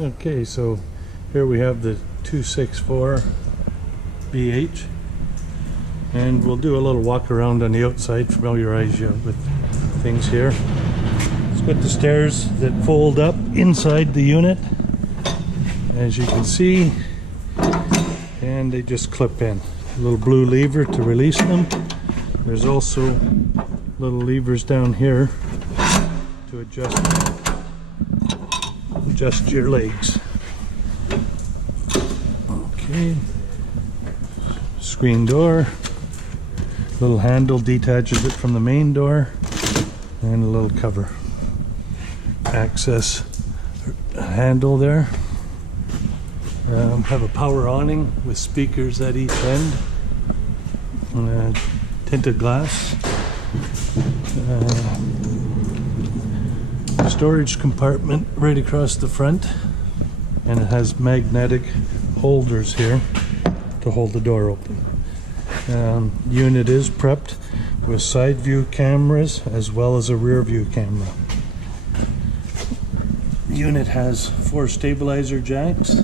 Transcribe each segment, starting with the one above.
Okay, so here we have the 264BH, and we'll do a little walk around on the outside, familiarize you with things here. It's got the stairs that fold up inside the unit, as you can see, and they just clip in. A little blue lever to release them. There's also little levers down here to adjust your legs. Okay, screen door, little handle detaches it from the main door, and a little cover. Access handle there. Have a power awning with speakers at each end, and tinted glass. Storage compartment right across the front, and it has magnetic holders here to hold the door open. Unit is prepped with side view cameras as well as a rear view camera. Unit has 4 stabilizer jacks,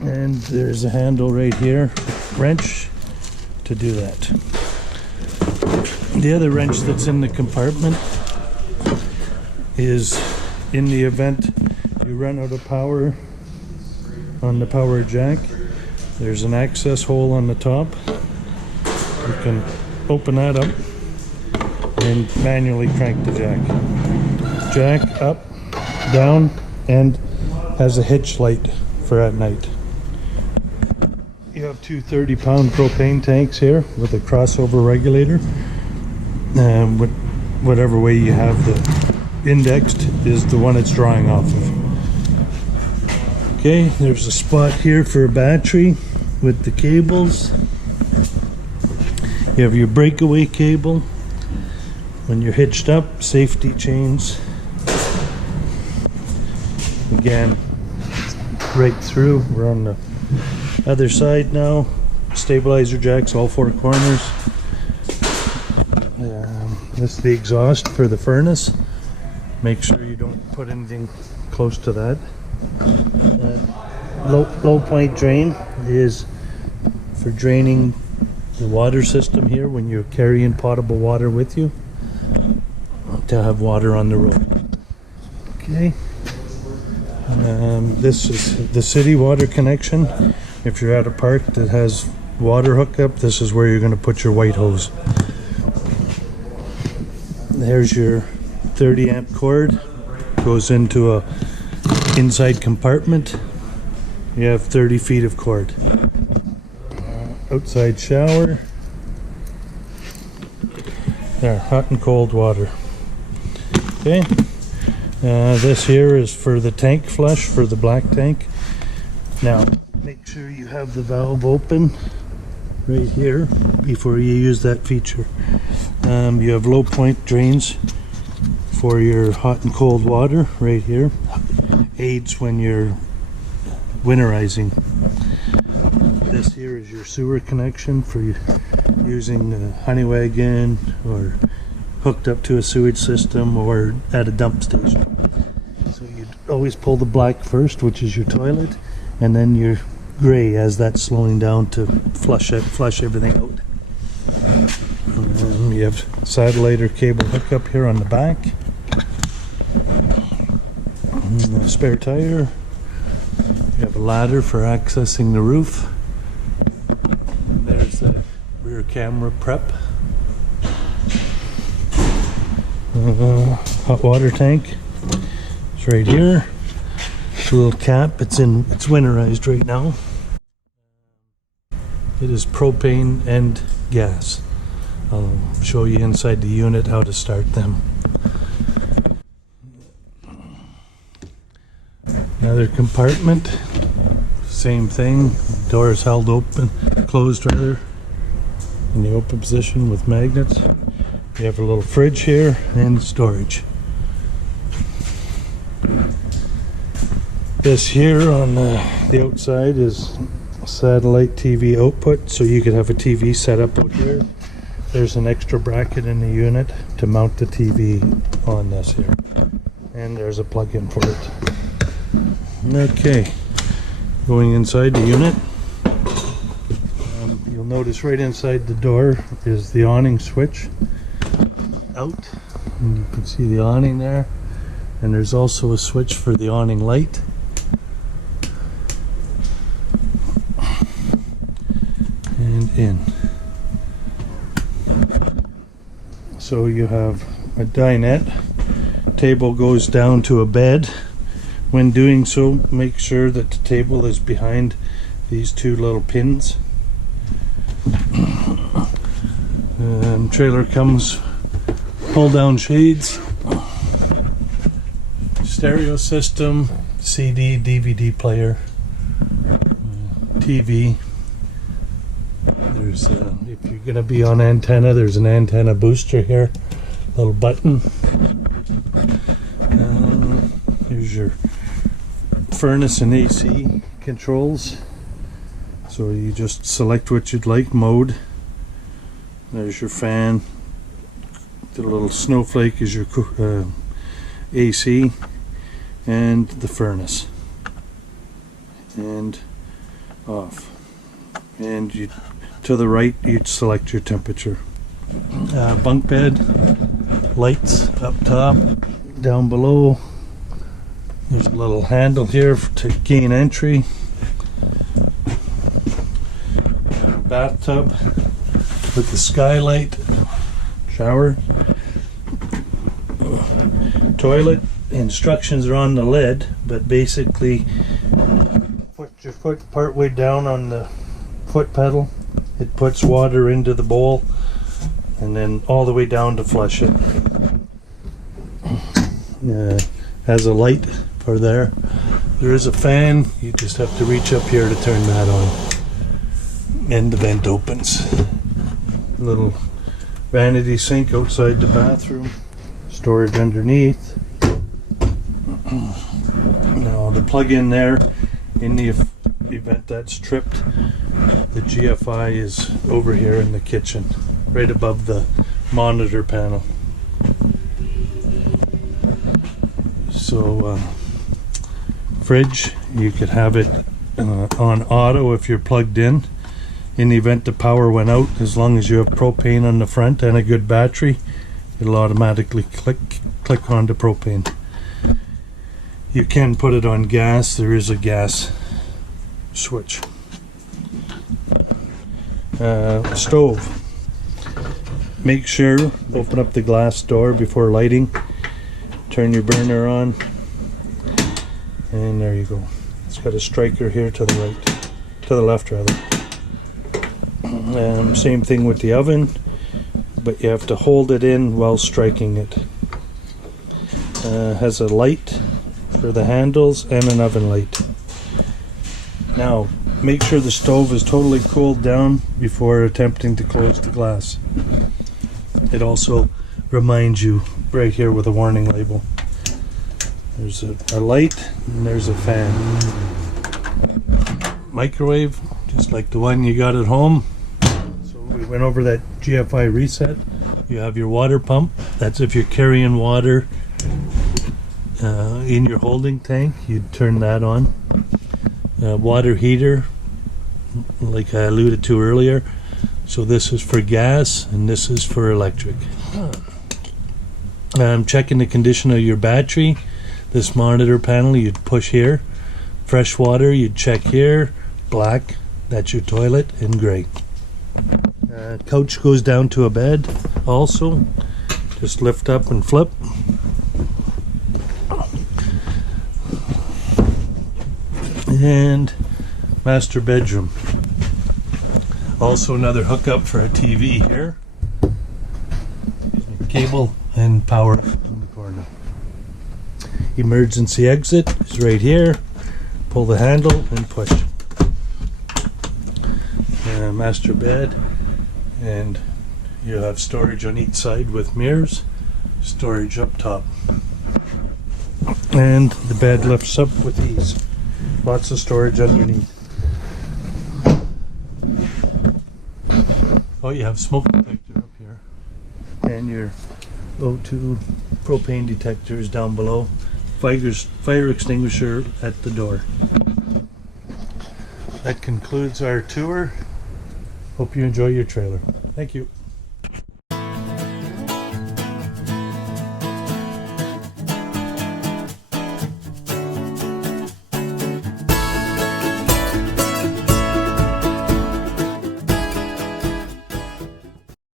and there's a handle right here, wrench to do that. The other wrench that's in the compartment is in the event you run out of power on the power jack. There's an access hole on the top. You can open that up and manually crank the jack. Jack up, down, and has a hitch light for at night. You have 2 30-pound propane tanks here with a crossover regulator. Whatever way you have the indexed is the one it's drawing off of. Okay, there's a spot here for a battery with the cables. You have your breakaway cable. When you're hitched up, safety chains. Again, right through. We're on the other side now. Stabilizer jacks, all 4 corners. This is the exhaust for the furnace. Make sure you don't put anything close to that. Low point drain is for draining the water system here when you're carrying potable water with you, to have water on the road. Okay. This is the city water connection. If you're at a park that has water hookup, this is where you're going to put your white hose. There's your 30 amp cord, goes into a inside compartment. You have 30 feet of cord. Outside shower. There, hot and cold water. Okay. This here is for the tank flush, for the black tank. Now, make sure you have the valve open right here before you use that feature. You have low point drains for your hot and cold water right here. Aids when you're winterizing. This here is your sewer connection for using a honey wagon or hooked up to a sewage system or at a dump station. So you'd always pull the black first, which is your toilet, and then your gray as that's slowing down to flush everything out. You have satellite or cable hookup here on the back. And a spare tire. You have a ladder for accessing the roof. And there's the rear camera prep. Hot water tank. It's right here. It's a little cap. It's winterized right now. It is propane and gas. I'll show you inside the unit how to start them. Another compartment, same thing. Door is held open, closed rather, in the open position with magnets. You have a little fridge here and storage. This here on the outside is satellite TV output, so you could have a TV set up out here. There's an extra bracket in the unit to mount the TV on this here, and there's a plug-in for it. Okay, going inside the unit. You'll notice right inside the door is the awning switch out, and you can see the awning there, and there's also a switch for the awning light. And in. So you have a dinette. Table goes down to a bed. When doing so, make sure that the table is behind these two little pins. Trailer comes pull down shades, stereo system, CD, DVD player, TV. There's if you're gonna be on antenna, there's an antenna booster here, little button. Here's your furnace and AC controls. So you just select what you'd like, mode. There's your fan. The little snowflake is your AC, and the furnace. And off. And you, to the right, you'd select your temperature. Bunk bed, lights up top, down below. There's a little handle here to gain entry. Bathtub with the skylight, shower, toilet. Instructions are on the lid, but basically put your foot part way down on the foot pedal. It puts water into the bowl, and then all the way down to flush it. Has a light for there. There is a fan. You just have to reach up here to turn that on, and the vent opens. Little vanity sink outside the bathroom. Storage underneath. Now the plug-in there, in the event that's tripped, the GFI is over here in the kitchen, right above the monitor panel. So fridge, you could have it on auto if you're plugged in. In the event the power went out, as long as you have propane on the front and a good battery, it'll automatically click onto propane. You can put it on gas. There is a gas switch. Stove. Make sure, open up the glass door before lighting. Turn your burner on. And there you go. It's got a striker here to the right. To the left, rather. Same thing with the oven, but you have to hold it in while striking it. Has a light for the handles and an oven light. Now, make sure the stove is totally cooled down before attempting to close the glass. It also reminds you right here with a warning label. There's a light and there's a fan. Microwave, just like the one you got at home. So we went over that GFI reset. You have your water pump. That's if you're carrying water in your holding tank, you'd turn that on. Water heater, like I alluded to earlier. So this is for gas and this is for electric. Checking the condition of your battery. This monitor panel you'd push here. Fresh water you'd check here. Black, that's your toilet, and gray. Couch goes down to a bed also. Just lift up and flip. And master bedroom. Also another hookup for a TV here. Cable and power in the corner. Emergency exit is right here. Pull the handle and push. Master bed, and you have storage on each side with mirrors. Storage up top. And the bed lifts up with ease. Lots of storage underneath. Oh, you have smoke detector up here. And your O2 propane detectors down below. fire extinguisher at the door. That concludes our tour. Hope you enjoy your trailer. Thank you.